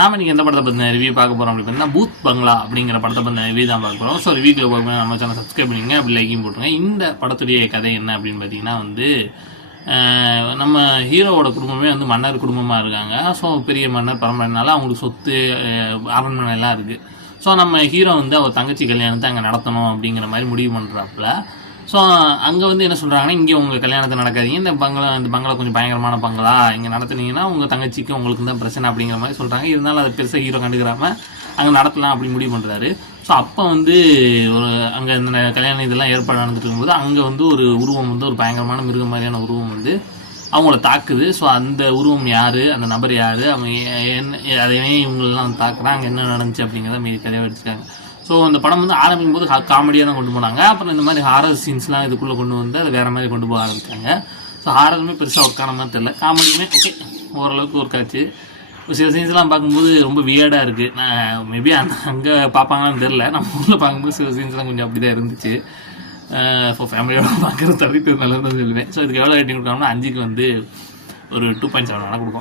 நாம நீங்கள் எந்த படத்தை பற்றின ரிவ்யூ பார்க்க போகிறோம் அப்படின்னு பார்த்தீங்கன்னா பூத் பங்களா அப்படிங்கிற படத்தை பற்றின ரிவ்யூ தான் பார்க்க போகிறோம். ஸோ ரிவ்யூக்கு போக நம்ம சேனல் சப்ஸ்கிரைப் பண்ணிங்க, அப்படி லைக்கும் போட்டுருங்க. இந்த படத்துடைய கதை என்ன அப்படின்னு பார்த்தீங்கன்னா நம்ம ஹீரோவோட குடும்பமே மன்னர் குடும்பமாக இருக்காங்க. ஸோ பெரிய மன்னர் பரம்பரைனால அவங்களுக்கு சொத்து அரண்மனை எல்லாம் இருக்குது. ஸோ நம்ம ஹீரோ அவர் தங்கச்சி கல்யாணத்தை அங்கே நடத்தணும் அப்படிங்கிற மாதிரி முடிவு பண்ணுறாப்புல. ஸோ அங்கே என்ன சொல்கிறாங்கன்னா, இங்கே உங்கள் கல்யாணத்தை நடக்காதீங்க, இந்த பங்களா கொஞ்சம் பயங்கரமான பங்களா, இங்கே நடத்துனீங்கன்னா உங்கள் தங்கச்சிக்கு உங்களுக்கு தான் பிரச்சனை அப்படிங்கிற மாதிரி சொல்கிறாங்க. இருந்தாலும் அதை பெருசாக ஹீரோ கண்டுக்கிறாமல் அங்கே நடத்தலாம் அப்படின்னு முடிவு பண்ணுறாரு. ஸோ அப்போ ஒரு அங்கே இந்த கல்யாணம் இதெல்லாம் ஏற்பாடு நடந்துட்டு இருக்கும்போது அங்கே ஒரு உருவம் ஒரு பயங்கரமான மிருகம் மாதிரியான உருவம் அவங்கள தாக்குது. ஸோ அந்த உருவம் யார், அந்த நபர் யார், அவங்க அதையே இவங்களெல்லாம் தாக்குறாங்க, அங்கே என்ன நடந்துச்சு அப்படிங்கிறத மீறி கதையாக வச்சுருக்காங்க. ஸோ அந்த படம் ஆரம்பிக்கும் போது காமெடியாக தான் கொண்டு போனாங்க. அப்புறம் இந்த மாதிரி ஹாரர் சீன்ஸ்லாம் இதுக்குள்ளே கொண்டு அதை வேறு மாதிரி கொண்டு போக ஆரம்பித்தாங்க. ஸோ ஹாரருமே பெருசாக ஒர்க் ஆன மாதிரி தெரியல, காமெடியுமே ஓகே ஓரளவுக்கு ஒர்க் ஆச்சு. சில சீன்ஸ்லாம் பார்க்கும்போது ரொம்ப வியர்டாக இருக்குது. நான் மேபி அங்கே பார்ப்பாங்களான்னு தெரில, நம்ம ஊரில் பார்க்கும்போது சில சீன்ஸ்லாம் கொஞ்சம் அப்படி தான் இருந்துச்சு. ஸோ ஃபேமிலியோட பார்க்குறது தவிர்த்து நல்லது தான் சொல்லுவேன். ஸோ இதுக்கு எவ்வளோ ரேட்டிங் கொடுக்காங்கன்னா 5க்கு ஒரு 2.7 கொடுக்கும்.